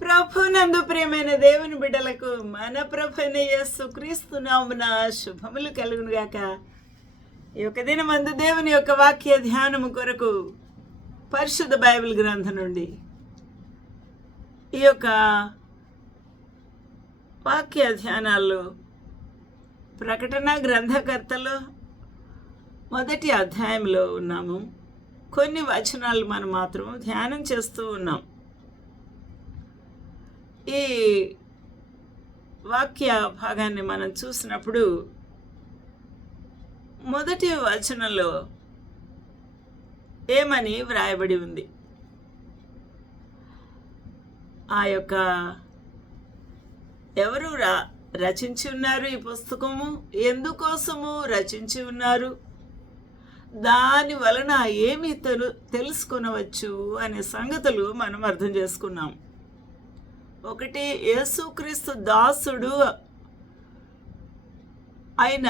ప్రభునందు ప్రియమైన దేవుని బిడ్డలకు మన ప్రభైన యేసు నామున శుభములు కలుగును గాక ఈ యొక్క దినమందు దేవుని యొక్క వాక్య ధ్యానము కొరకు పరిశుద్ధ బైబిల్ గ్రంథం నుండి ఈ యొక్క వాక్య ధ్యానాల్లో ప్రకటన గ్రంథకర్తలో మొదటి అధ్యాయంలో ఉన్నాము. కొన్ని వచనాలు మనం మాత్రం ధ్యానం చేస్తూ ఉన్నాం. ఈ వాక్య భాగాన్ని మనం చూసినప్పుడు మొదటి వచనంలో ఏమని వ్రాయబడి ఉంది? ఆ యొక్క ఎవరు రా రచించి ఉన్నారు ఈ పుస్తకము? ఎందుకోసము రచించి ఉన్నారు? దాని వలన ఏమి తెలు తెలుసుకునవచ్చు అనే సంగతులు మనం అర్థం చేసుకున్నాం. ఒకటి యేసుక్రీస్తు దాసుడు ఆయన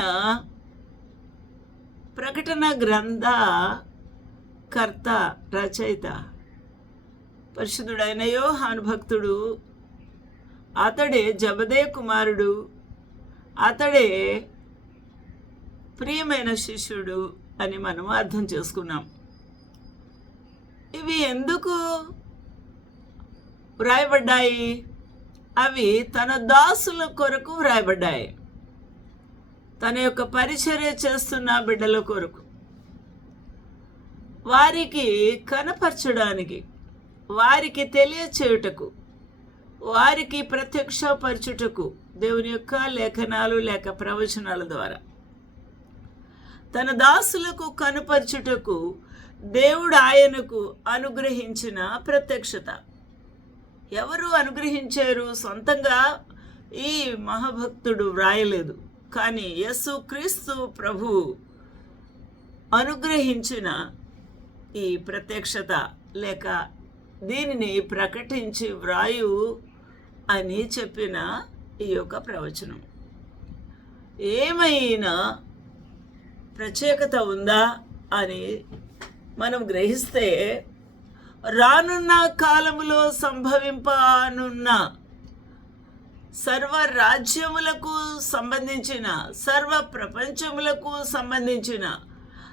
ప్రకటన గ్రంథ కర్త రచయిత పరిశుద్ధుడైన యోహాను భక్తుడు అతడే జబదే కుమారుడు అతడే ప్రియమైన శిష్యుడు అని మనం అర్థం చేసుకున్నాం. ఇవి ఎందుకు వ్రాయబడ్డాయి. అవి తన దాసుల కొరకు వ్రాయబడ్డాయి. తన యొక్క పరిచర్య చేస్తున్న బిడ్డల కొరకు. వారికి కనపరచడానికి వారికి తెలియచేయుటకు వారికి ప్రత్యక్షపరచుటకు దేవుని యొక్క లేఖనాలు లేక ప్రవచనాల ద్వారా. తన దాసులకు కనుపరచుటకు దేవుడు ఆయనకు అనుగ్రహించిన ప్రత్యక్షత. ఎవరు అనుగ్రహించారు? సొంతంగా ఈ మహాభక్తుడు వ్రాయలేదు. కానీ యస్సు క్రీస్తు ప్రభు అనుగ్రహించిన ఈ ప్రత్యక్షత లేక దీనిని ప్రకటించి వ్రాయు అని చెప్పిన ఈ యొక్క ప్రవచనం. ఏమైనా ప్రత్యేకత ఉందా అని మనం గ్రహిస్తే రానున్న కాలములో సంభవింపనున్న సర్వ రాజ్యములకు సంబంధించిన సర్వ ప్రపంచములకు సంబంధించిన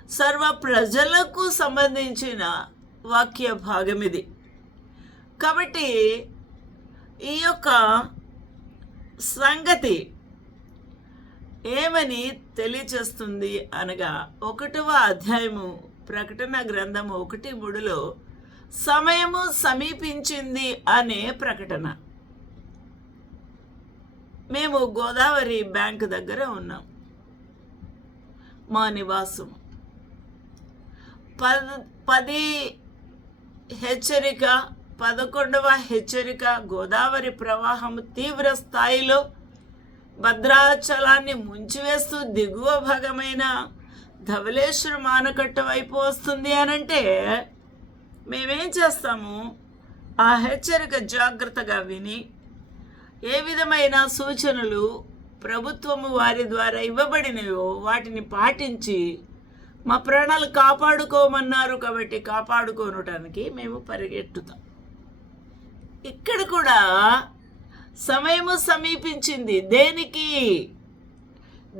సర్వ ప్రజలకు సంబంధించిన వాక్య భాగం ఇది. కాబట్టి ఈ యొక్క సంగతి ఏమని తెలియచేస్తుంది అనగా ఒకటవ అధ్యాయము ప్రకటన గ్రంథము ఒకటి మూడులో సమయము సమీపించింది అనే ప్రకటన. మేము గోదావరి బ్యాంక్ దగ్గర ఉన్నాం. మా నివాసం. పద పది హెచ్చరిక పదకొండవ హెచ్చరిక గోదావరి ప్రవాహం తీవ్ర స్థాయిలో భద్రాచలాన్ని ముంచివేస్తూ దిగువ భాగమైన ధవలేశ్వర మానకట్ట వైపు వస్తుంది అనంటే మేమేం చేస్తాము? ఆ హెచ్చరిక జాగ్రత్తగా విని ఏ విధమైన సూచనలు ప్రభుత్వము వారి ద్వారా ఇవ్వబడినవో వాటిని పాటించి మా ప్రాణాలు కాపాడుకోమన్నారు కాబట్టి కాపాడుకోనటానికి మేము పరిగెట్టుతాం ఇక్కడ కూడా సమయము సమీపించింది. దేనికి?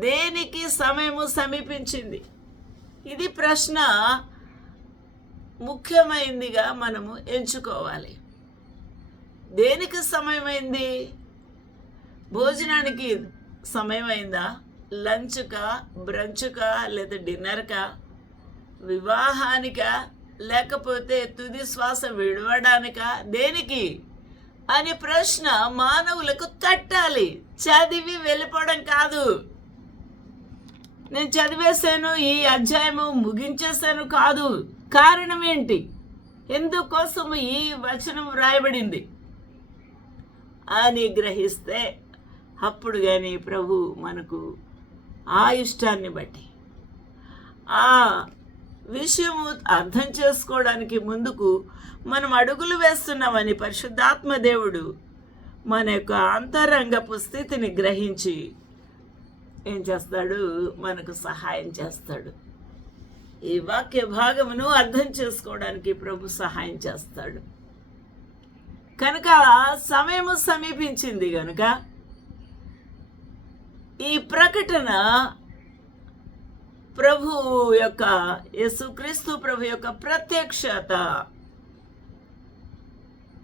దేనికి సమయము సమీపించింది? ఇది ప్రశ్న ముఖ్యమైనదిగా మనము ఎంచుకోవాలి. దేనికి సమయమైంది? భోజనానికి సమయమైందా? లంచ్కా బ్రంచ్కా లేదా డిన్నర్కా? వివాహానికా? లేకపోతే తుది శ్వాస విడవడానికా? దేనికి? అనే ప్రశ్న మానవులకు తట్టాలి. చదివి వెళ్ళిపోవడం కాదు. నేను చదివేశాను ఈ అధ్యాయము ముగించేశాను కాదు. కారణం ఏంటి ఎందుకోసము ఈ వచనం వ్రాయబడింది? అని గ్రహిస్తే అప్పుడు కానీ ప్రభు మనకు ఆ ఇష్టాన్ని బట్టి. ఆ విషయము అర్థం చేసుకోవడానికి ముందుకు మనం అడుగులు వేస్తున్నామని పరిశుద్ధాత్మ దేవుడు మన యొక్క అంతరంగపు స్థితిని గ్రహించి ఏం చేస్తాడు? మనకు సహాయం చేస్తాడు. ఈ వాక్య భాగమును అర్థం చేసుకోవడానికి ప్రభు సహాయం చేస్తాడు. కనుక సమయము సమీపించింది కనుక ఈ ప్రకటన ప్రభు యొక్క యేసుక్రీస్తు ప్రభు యొక్క ప్రత్యక్షత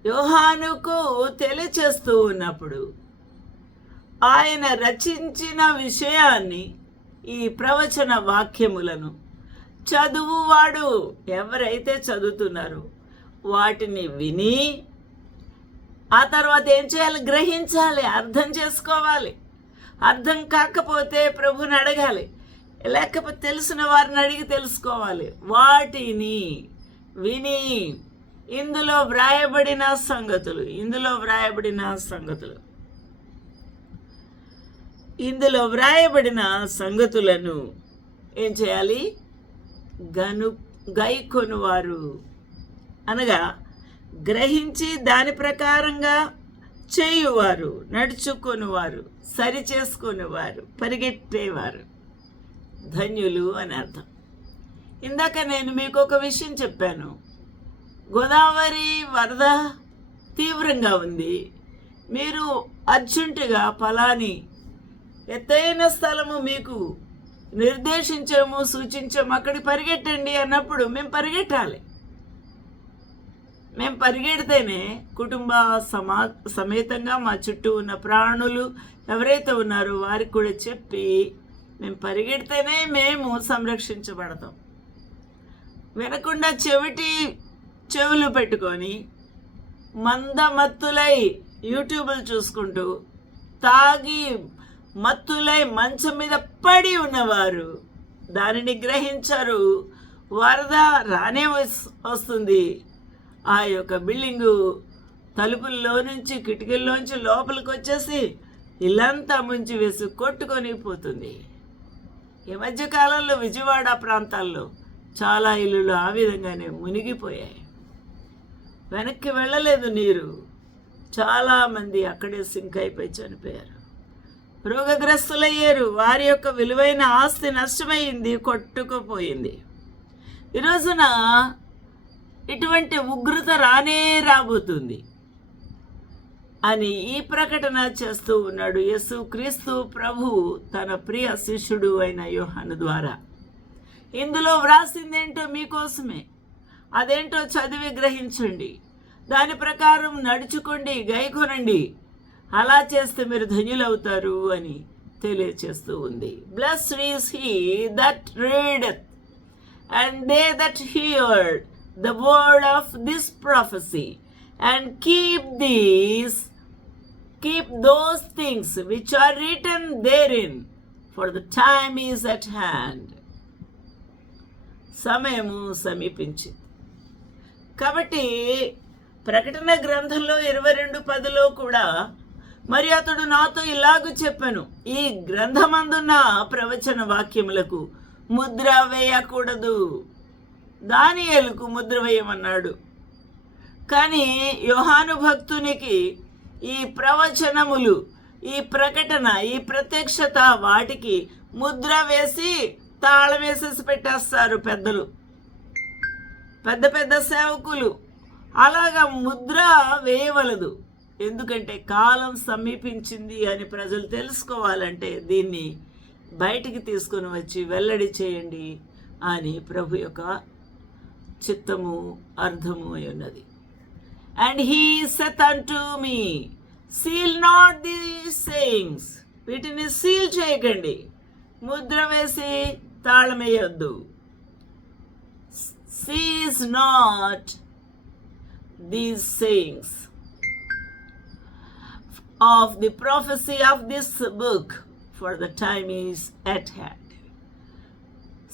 యోహానుకు తెలియచేస్తూ ఉన్నప్పుడు ఆయన రచించిన విషయాన్ని ఈ ప్రవచన వాక్యములను చదువువాడు ఎవరైతే చదువుతున్నారో వాటిని విని ఆ తర్వాత ఏం చేయాలి? గ్రహించాలి అర్థం చేసుకోవాలి. అర్థం కాకపోతే ప్రభుని అడగాలి. లేకపోతే తెలిసిన వారిని అడిగి తెలుసుకోవాలి. వాటిని విని ఇందులో వ్రాయబడిన సంగతులు ఇందులో వ్రాయబడిన సంగతులు. ఇందులో వ్రాయబడిన సంగతులను ఏం చేయాలి? గను గైకొనువారు అనగా గ్రహించి దాని ప్రకారంగా చేయువారు నడుచుకొనివారు సరి చేసుకునేవారు పరిగెట్టేవారు ధన్యులు అని అర్థం. ఇందాక నేను మీకు ఒక విషయం చెప్పాను. గోదావరి వరద తీవ్రంగా ఉంది. మీరు అర్జెంటుగా ఫలాని ఎత్తైన స్థలము మీకు నిర్దేశించాము సూచించాము అక్కడికి పరిగెట్టండి అన్నప్పుడు మేము పరిగెట్టాలి. మేము పరిగెడితేనే కుటుంబ సమా సమేతంగా మా చుట్టూ ఉన్న ప్రాణులు ఎవరైతే ఉన్నారో వారికి కూడా చెప్పి మేము పరిగెడితేనే మేము సంరక్షించబడతాం. వినకుండా చెవిటి చెవులు పెట్టుకొని మందమత్తులై యూట్యూబ్లు చూసుకుంటూ తాగి మత్తులై మంచం మీద పడి ఉన్నవారు. దానిని గ్రహించరు. వరద రానే వస్తుంది. ఆ యొక్క బిల్డింగు తలుపుల్లో నుంచి కిటికీల్లోంచి లోపలికి వచ్చేసి ఇల్లంతా ముంచి వేసి కొట్టుకొని పోతుంది. ఈ మధ్య కాలంలో విజయవాడ ప్రాంతాల్లో చాలా ఇల్లులు ఆ విధంగానే మునిగిపోయాయి. వెనక్కి వెళ్ళలేదు నీరు. చాలామంది అక్కడే సింక్ అయిపోయి చనిపోయారు. రోగగ్రస్తులయ్యారు. వారి యొక్క విలువైన ఆస్తి నష్టమైంది కొట్టుకుపోయింది. ఈ రోజున ఇటువంటి ఉగ్రత రానే రాబోతుంది అని ఈ ప్రకటన చేస్తూ ఉన్నాడు యేసు క్రీస్తు ప్రభు తన ప్రియ శిష్యుడు అయిన యోహాను ద్వారా. ఇందులో వ్రాసిందేంటో మీకోసమే. అదేంటో చదివి గ్రహించండి. దాని ప్రకారం నడుచుకోండి గైకొనండి. అలా చేస్తే మీరు ధన్యులవుతారు అని తెలియచేస్తూ ఉంది. Blessed is he that read and they that hear the word of this prophecy and keep these keep those things which are return there in for the time is at hand సమయము సమీపించి కాబట్టి ప్రకటన గ్రంథంలో ఇరవై రెండు పదిలో కూడా మరి అతడు నాతో ఇలాగ చెప్పాను. ఈ గ్రంథమందున్న ప్రవచన వాక్యములకు ముద్ర వేయకూడదు. దానియలకు ముద్ర వేయమన్నాడు. కానీ యోహాను భక్తునికి ఈ ప్రవచనములు ఈ ప్రకటన ఈ ప్రత్యక్షత వాటికి ముద్ర వేసి తాళం వేసేసి పెట్టేస్తారు పెద్దలు. పెద్ద పెద్ద సేవకులు. అలాగా ముద్ర వేయవలదు. ఎందుకంటే కాలం సమీపించింది అని ప్రజలు తెలుసుకోవాలంటే దీన్ని బయటికి తీసుకొని వచ్చి వెల్లడి చేయండి అని ప్రభు యొక్క చిత్తము అర్థము అయి ఉన్నది. అండ్ హీ సెత్ అంటూ మీ సీల్ నాట్ ది సేయింగ్స్ వీటిని సీల్ చేయకండి. ముద్ర వేసి తాళమేయొద్దు seal not these sayings of the prophecy of this book, for the time is at hand.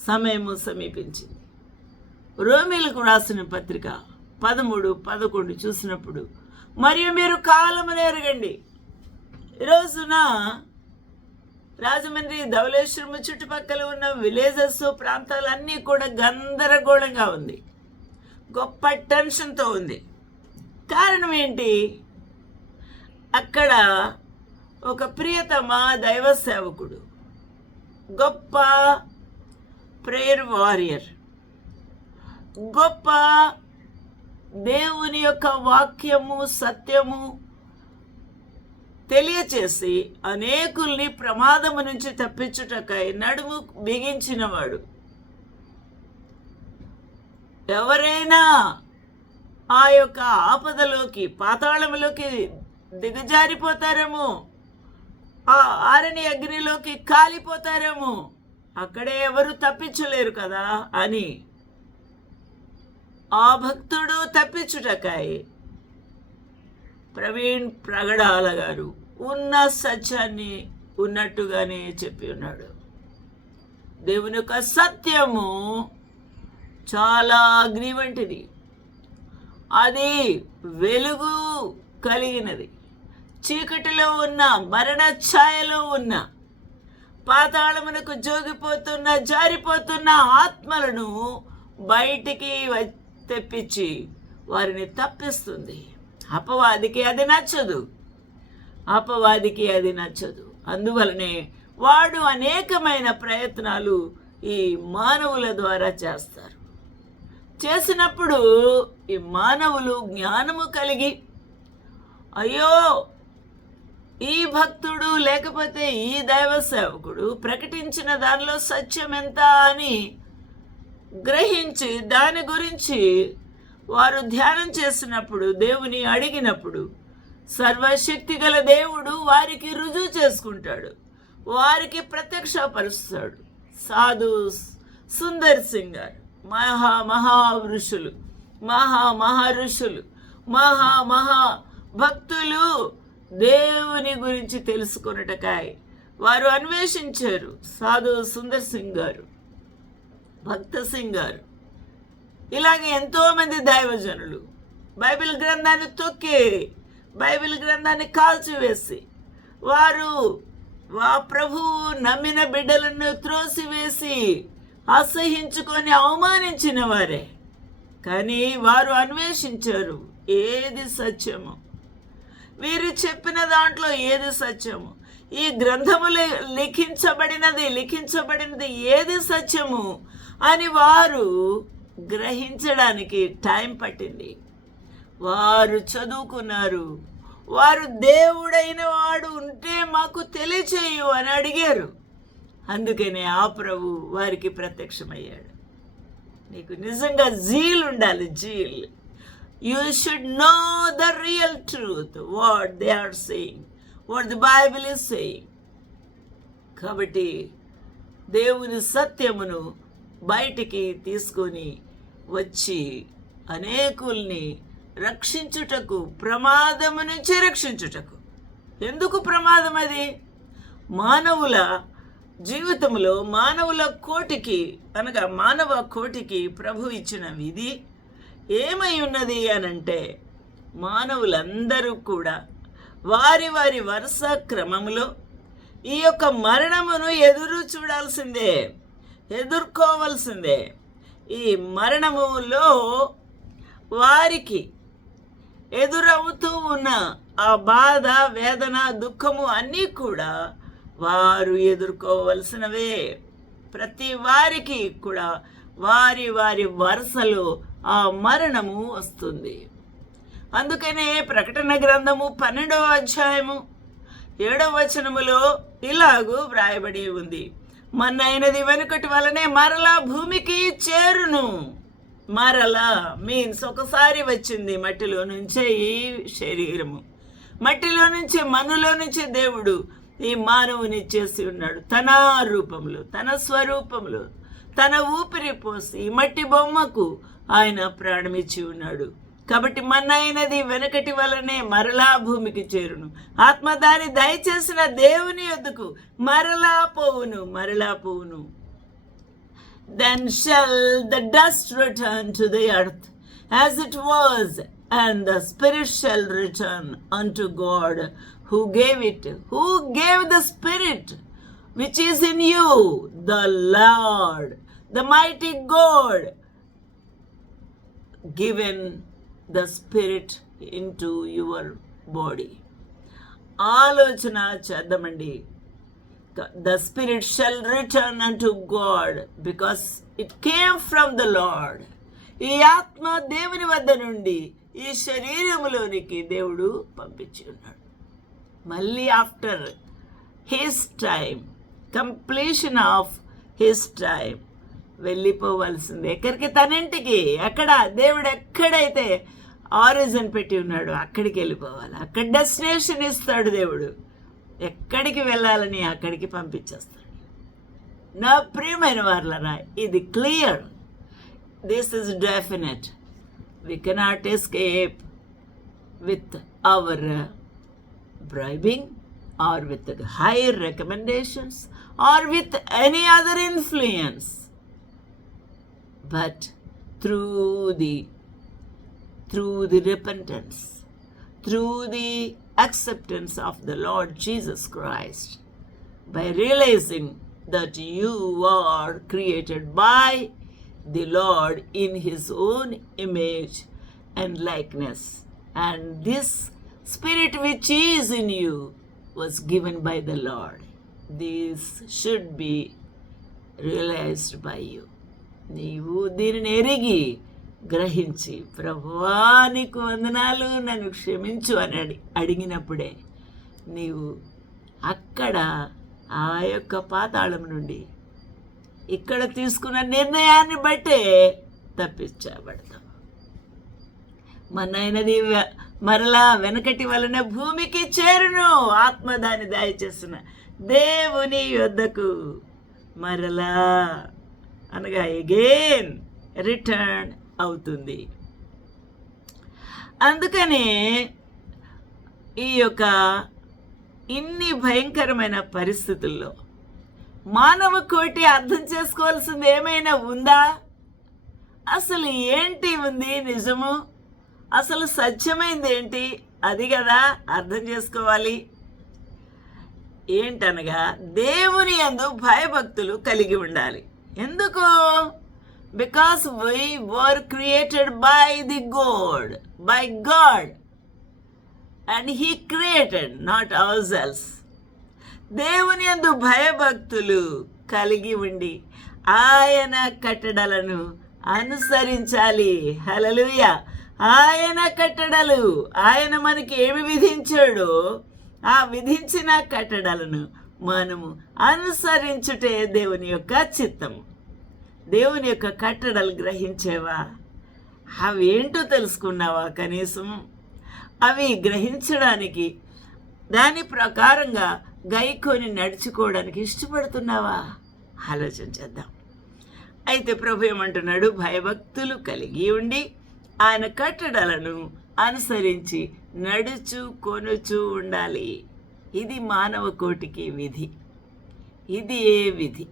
సమయము సమీపించింది. రోమిలకు రాసిన పత్రిక పదమూడు పదకొండు చూసినప్పుడు మరియు మీరు కాలము ఎరగండి. ఈరోజున రోజున రాజమండ్రి ధవళేశ్వరము చుట్టుపక్కల ఉన్న విలేజెస్ ప్రాంతాలన్నీ కూడా గందరగోళంగా ఉంది. గొప్ప టెన్షన్తో ఉంది. కారణం ఏంటి? అక్కడ ఒక ప్రియతమ దైవ సేవకుడు గొప్ప ప్రేయర్ వారియర్ గొప్ప దేవుని యొక్క వాక్యము సత్యము తెలియచేసి అనేకుల్ని ప్రమాదము నుంచి తప్పించుటకై నడుము బిగించినవాడు. ఎవరైనా ఆ యొక్క ఆపదలోకి పాతాళములోకి దిగజారిపోతారేమో. ఆ ఆరని అగ్నిలోకి కాలిపోతారేమో. అక్కడే ఎవరు తప్పించలేరు కదా అని. ఆ భక్తుడు తప్పించుటకాయ. ప్రవీణ్ ప్రగడాల గారు ఉన్న సత్యాన్ని ఉన్నట్టుగానే చెప్పి ఉన్నాడు. దేవుని యొక్క సత్యము చాలా అగ్ని వంటిది అది వెలుగు కలిగినది. చీకటిలో ఉన్న మరణ ఛాయలో ఉన్న పాతాళమునకు జోగిపోతున్న జారిపోతున్న ఆత్మలను బయటికి తెప్పించి వారిని తప్పిస్తుంది. అపవాదికి అది నచ్చదు. అపవాదికి అది నచ్చదు. అందువలనే వాడు అనేకమైన ప్రయత్నాలు ఈ మానవుల ద్వారా చేస్తారు. చేసినప్పుడు ఈ మానవులు జ్ఞానము కలిగి అయ్యో ఈ భక్తుడు లేకపోతే ఈ దైవ సేవకుడు ప్రకటించిన దానిలో సత్యం ఎంత అని గ్రహించి దాని గురించి వారు ధ్యానం చేసినప్పుడు దేవుని అడిగినప్పుడు సర్వశక్తి గల దేవుడు వారికి రుజువు చేసుకుంటాడు. వారికి ప్రత్యక్షపరుస్తాడు. సాధు సుందర్ సింగ్ గారు మహా మహావృషులు మహా మహా ఋషులు మహా మహా భక్తులు దేవుని గురించి తెలుసుకొనుటకాయ. వారు అన్వేషించారు. సాధు సుందర్ సింగ్ గారు భక్త సింగ్ గారు. ఇలాగే ఎంతోమంది దైవజనులు బైబిల్ గ్రంథాన్ని తొక్కి బైబిల్ గ్రంథాన్ని కాల్చివేసి వారు వా ప్రభువు నమ్మిన బిడ్డలను త్రోసివేసి అసహించుకొని అవమానించిన వారే. కానీ వారు అన్వేషించారు. ఏది సత్యము? వీరు చెప్పిన దాంట్లో ఏది సత్యము? ఈ గ్రంథములు లిఖించబడినది లిఖించబడినది ఏది సత్యము? అని వారు గ్రహించడానికి టైం పట్టింది. వారు చదువుకున్నారు. వారు దేవుడైన వాడు ఉంటే మాకు తెలియచేయు అని అడిగారు. అందుకనే ఆ ప్రభు వారికి ప్రత్యక్షమయ్యాడు. నీకు నిజంగా జీల్ ఉండాలి zeal. You should know the real truth what they are saying what the Bible is saying కాబట్టి దేవుని సత్యమును బయటికి తీసుకొని వచ్చి అనేకుల్ని రక్షించుటకు ప్రమాదము నుంచి రక్షించుటకు. ఎందుకు ప్రమాదం అది? మానవుల జీవితంలో మానవుల కోటికి అనగా మానవ కోటికి ప్రభు ఇచ్చిన విధి ఏమై ఉన్నది అనంటే మానవులందరూ కూడా వారి వారి వరుస క్రమములో ఈ యొక్క మరణమును ఎదురు చూడాల్సిందే ఎదుర్కోవాల్సిందే. ఈ మరణములో వారికి ఎదురవుతూ ఉన్న ఆ బాధ వేదన దుఃఖము అన్నీ కూడా వారు ఎదుర్కోవలసినవే. ప్రతి వారికి కూడా వారి వారి వరుసలో ఆ మరణము వస్తుంది. అందుకనే ప్రకటన గ్రంథము పన్నెండవ అధ్యాయము ఏడవ వచనములో ఇలాగూ వ్రాయబడి ఉంది. మన్నైనది వెనుకటి వలనే మరలా భూమికి చేరును. మరలా మీన్స్ ఒకసారి వచ్చింది మట్టిలో నుంచే ఈ శరీరము. మట్టిలో నుంచి మనులో నుంచి దేవుడు ఈ మానవుని చేసి ఉన్నాడు. తన రూపంలో తన స్వరూపంలో తన ఊపిరి పోసి ఈ మట్టి బొమ్మకు ఆయన ప్రాణమిచ్చి ఉన్నాడు. కాబట్టి మన్నైనది వెనకటి వలనే మరలా భూమికి చేరును. ఆత్మ దాని దయచేసిన దేవుని ఎద్దుకు మరలా పోవును మరలా పోవును. Then shall the return to the earth as and the spirit shall return unto God who gave spirit which is in you the Lord the mighty God given the spirit into your body ఆలోచన చేద్దామండి the spirit shall return unto God because it came from the Lord ఈ ఆత్మ దేవుని వద్ద నుండి ఈ శరీరంలోనికి దేవుడు పంపించి ఉన్నాడు మళ్ళీ after his time completion of his time వెళ్ళిపోవలసింది. ఎక్కడికి? తనింటికి ఎక్కడ దేవుడు ఎక్కడైతే ఆరిజిన్ పెట్టి ఉన్నాడో అక్కడికి వెళ్ళిపోవాలి. అక్కడ డెస్టినేషన్ ఇస్తాడు దేవుడు. ఎక్కడికి వెళ్ళాలని అక్కడికి పంపించేస్తాడు. నా ప్రియమైన వాళ్ళరా ఇది clear. This is definite we cannot escape with our bribing or with higher recommendations or with any other influence but through the through the repentance through the acceptance of the lord jesus christ by realizing that you are created by the Lord in His own image and likeness, and this Spirit which is in you was given by the Lord. This should be realized by you. నీవు దీనిని ఎరిగి గ్రహించి ప్రభువా నీకు వందనాలు నన్ను క్షమించు అని అడి అడిగినప్పుడే నీవు అక్కడ ఆ యొక్క పాతాళం నుండి ఇక్కడ తీసుకున్న నిర్ణయాన్ని బట్టే తప్పించబడతాం మనైనది మరలా వెనకటి వలన భూమికి చేరును ఆత్మ దాన్ని దయచేసిన దేవుని యొద్దకు మరలా అనగా ఎగేన్ రిటర్న్ అవుతుంది. అందుకనే ఈ యొక్క ఇన్ని భయంకరమైన పరిస్థితుల్లో మానవ కోటి అర్థం చేసుకోవాల్సింది ఏమైనా ఉందా? అసలు ఏంటి ఉంది నిజము? అసలు సత్యమైంది ఏంటి? అది కదా అర్థం చేసుకోవాలి. ఏంటనగా దేవుని అందు భయభక్తులు కలిగి ఉండాలి. ఎందుకు? Because we were created by the God by God and he created not ourselves దేవుని యందు భయభక్తులు కలిగి ఉండి ఆయన కట్టడలను అనుసరించాలి. హలలుయ ఆయన కట్టడలు ఆయన మనకి ఏమి విధించాడో ఆ విధించిన కట్టడలను మనము అనుసరించుటే దేవుని యొక్క చిత్తము. దేవుని యొక్క కట్టడలు గ్రహించేవా? అవి ఏంటో తెలుసుకున్నావా కనీసం? అవి గ్రహించడానికి దాని ప్రకారంగా గైకొని నడుచుకోవడానికి ఇష్టపడుతున్నావా? ఆలోచన చేద్దాం. అయితే ప్రభు ఏమంటున్నాడు? భయభక్తులు కలిగి ఉండి ఆయన కట్టడలను అనుసరించి నడుచు కొనుచు ఉండాలి. ఇది మానవ కోటికి విధి. ఇది ఏ విధి?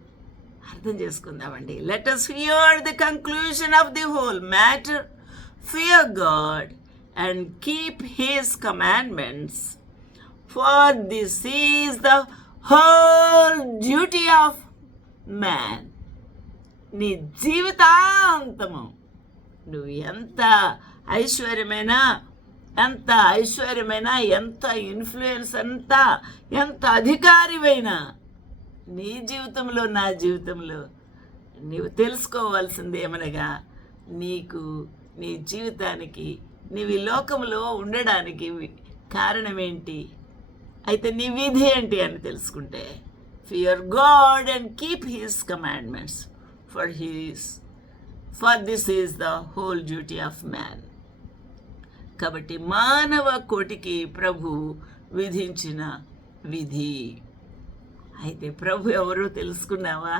అర్థం చేసుకుందామండి. Let us hear the conclusion of the whole matter fear God and keep his commandments for this is the whole duty of man నీ జీవితాంతము నువ్వు ఎంత ఐశ్వర్యమైనా ఎంత ఐశ్వర్యమైనా ఎంత ఇన్ఫ్లుయెన్స్ ఎంత ఎంత అధికారివైనా నీ జీవితంలో నా జీవితంలో నీవు తెలుసుకోవాల్సింది ఏమనగా నీకు నీ జీవితానికి నీవి లోకంలో ఉండడానికి కారణం ఏంటి అయితే నీ విధి ఏంటి అని తెలుసుకుంటే fear God and keep his commandments for his for this is the whole duty of man కాబట్టి మానవ కోటికి ప్రభు విధించిన విధి. అయితే ప్రభు ఎవరో తెలుసుకున్నావా?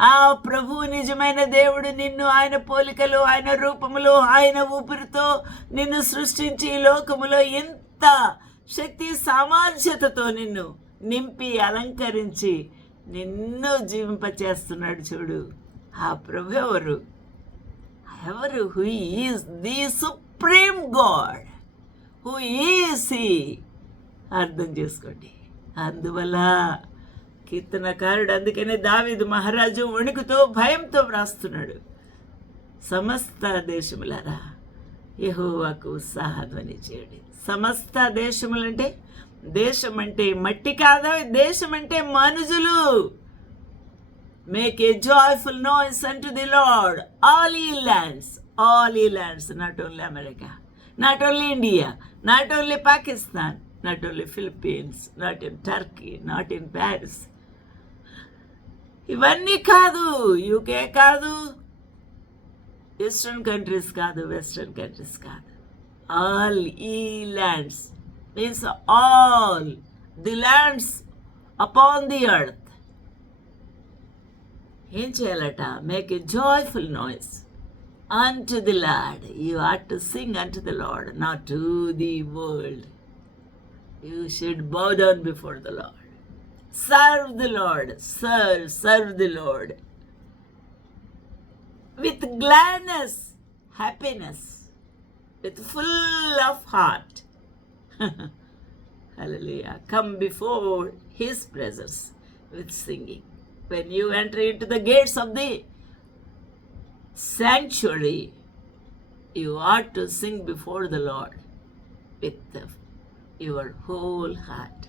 ఆ ప్రభు నిజమైన దేవుడు నిన్ను ఆయన పోలికలో ఆయన రూపములో ఆయన ఊపిరితో నిన్ను సృష్టించి లోకములో ఎంత శక్తి సామర్థ్యతతో నిన్ను నింపి అలంకరించి నిన్ను జీవింపచేస్తున్నాడు చూడు. ఆ ప్రభు ఎవరు? ఎవరు? Who is the super God who is అర్థం చేసుకోండి. అందువల్ల కీర్తనకారుడు అందుకనే దావిదు మహారాజు వణుకుతో భయంతో వ్రాస్తున్నాడు. సమస్త దేశములారా యెహోవాకు ఉత్సాహధ్వని చేయండి. సమస్త దేశములంటే దేశం అంటే మట్టి కాదా దేశం అంటే మనుజులు. Make a joyful noise unto the Lord all ye lands all the lands, not only America, not only India, not only Pakistan, not only Philippines, not in Turkey, not in Paris. ఇవన్నీ కాదు UK కాదు eastern countries కాదు western countries కాదు all ఈ lands means all the lands upon the earth ఏం చేయాలట make a joyful noise unto the Lord. You ought to sing unto the Lord, not to the world. You should bow down before the Lord. Serve the Lord. Serve, serve the Lord. With gladness, happiness, with full of heart. Hallelujah. Come before His presence with singing. When you enter into the gates of the sanctuary, you ought to sing before the Lord with the- your whole heart.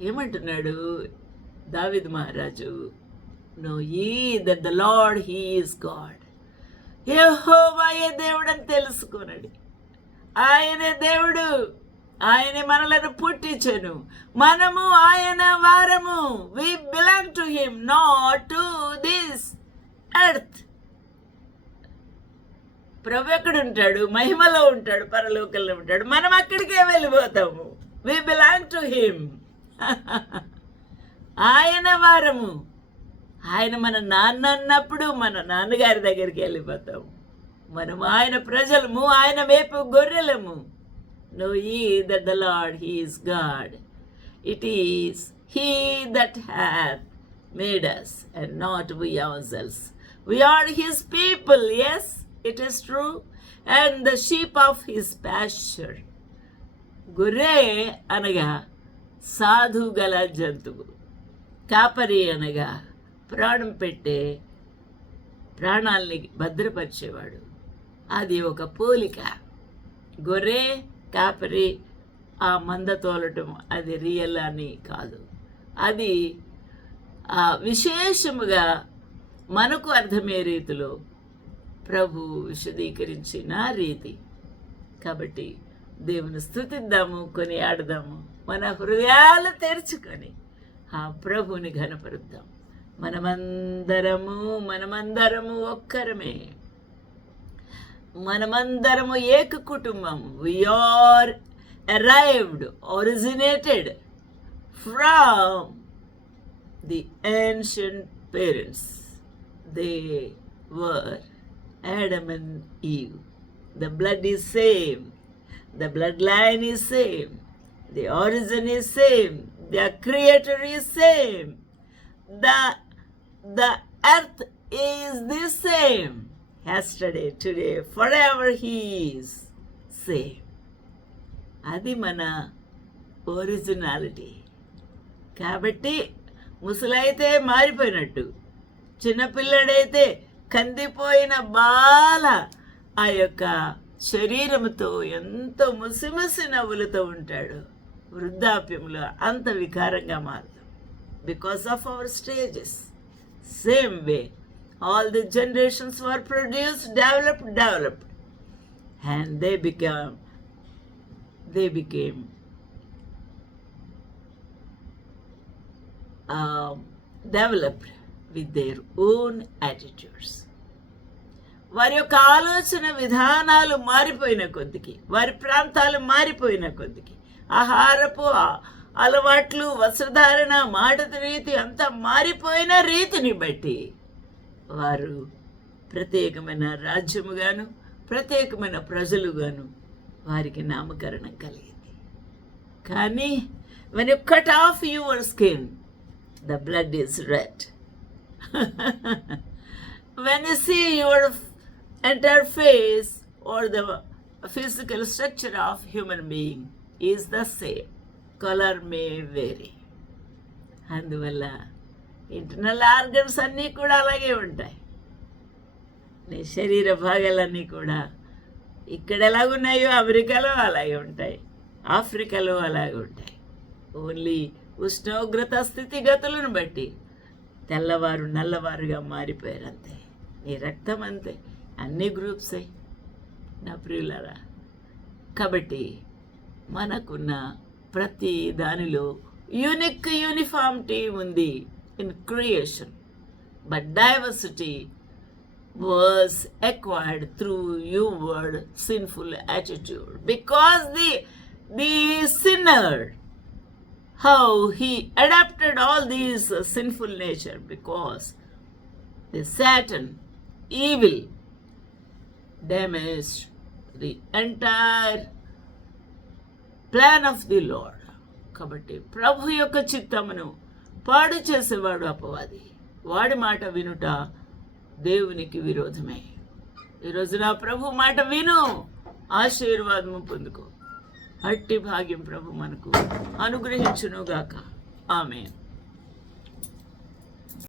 ఏమంటున్నాడు? దావిద్ మహారాజు know ye that the Lord he is God యెహోవాయే దేవుడు అని తెలుసుకున్నాడు ఆయనే దేవుడు. ఆయనే మనలను పుట్టించను. మనము ఆయన వారము. We belong to him not to this earth ప్రభు ఎక్కడ ఉంటాడు మహిమలో ఉంటాడు పరలోకంలో ఉంటాడు. మనం అక్కడికే వెళ్ళిపోతాము. వి బిలాంగ్ టు హిమ్ ఆయన వారము. ఆయన మన నాన్న అన్నప్పుడు మన నాన్నగారి దగ్గరికి వెళ్ళిపోతాము. మనం ఆయన ప్రజలము ఆయన వైపు గొర్రెలము. Know ye that the Lord he is God it is he that hath made and not not ourselves We are his people, yes, it is true, and the sheep of his pasture. గొర్రె అనగా సాధుగల జంతువు. కాపరి అనగా ప్రాణం పెట్టే ప్రాణాల్ని భద్రపరిచేవాడు. అది ఒక పోలిక. గొర్రె కాపరి ఆ మంద తోలటం అది రియల్ అని కాదు. అది ఆ విశేషముగా మనకు అర్థమయ్యే రీతిలో ప్రభు విశదీకరించిన రీతి. కాబట్టి దేవుని స్థుతిద్దాము కొని ఆడదాము మన హృదయాలు తెరుచుకొని ఆ ప్రభుని ఘనపరుద్దాం. మనమందరము మనమందరము ఒక్కరమే. మనమందరము ఏక కుటుంబం. We are arrived originated from the ancient parents They were Adam and Eve. The blood is same. The bloodline is same. The origin is same. Their creator is same. The the earth is the same. Yesterday, today, forever he is same. అది మన originality కాబట్టి ముసలైతే మారిపోయినట్టు చిన్నపిల్లడైతే కందిపోయిన బాల ఆ యొక్క శరీరముతో ఎంతో ముసిముసి నవ్వులతో ఉంటాడు. వృద్ధాప్యంలో అంత వికారంగా మారుతాం because of our stages same way all the generations were produce develop developed and they become they became developed with their own attitudes వారి యొక్క ఆలోచన విధానాలు మారిపోయిన కొద్దికి వారి ప్రాంతాలు మారిపోయిన కొద్దికి ఆహారపు అలవాట్లు వస్త్రధారణ మాట రీతి అంతా మారిపోయిన రీతిని బట్టి వారు ప్రత్యేకమైన రాజ్యముగాను ప్రత్యేకమైన ప్రజలుగాను వారికి నామకరణం కలిగింది. కానీ when you cut off your skin the blood is red when you see your entire face or the physical structure of human being is the same, color may vary. అందువల్ల ఇంటర్నల్ ఆర్గన్స్ అన్నీ కూడా అలాగే ఉంటాయి. నీ శరీర భాగాలన్నీ కూడా ఇక్కడ ఎలాగున్నాయో అమెరికాలో అలాగే ఉంటాయి. ఆఫ్రికాలో అలాగే ఉంటాయి. ఓన్లీ ఉష్ణోగ్రత స్థితిగతులను బట్టి తెల్లవారు నల్లవారుగా మారిపోయారు అంతే నీ రక్తం అంతే. అన్ని గ్రూప్సే నా ప్రియులరా కాబట్టి మనకున్న ప్రతి దానిలో యూనిక్ యూనిఫామిటీ ఉంది in creation. But diversity was acquired through your sinful attitude because the the sinner how he adapted all these uh, sinful nature because the satan evil damaged the entire plan of the Lord కాబట్టి ప్రభు యొక్క చిత్తమును పాడు చేసేవాడు అపవాది. వాడి మాట వినుట దేవునికి విరోధమే. ఈరోజు నా ప్రభు మాట విను. ఆశీర్వాదము పొందుకో. అట్టి భాగ్యం ప్రభు మనకు. అనుగ్రహించునుగాక. ఆమె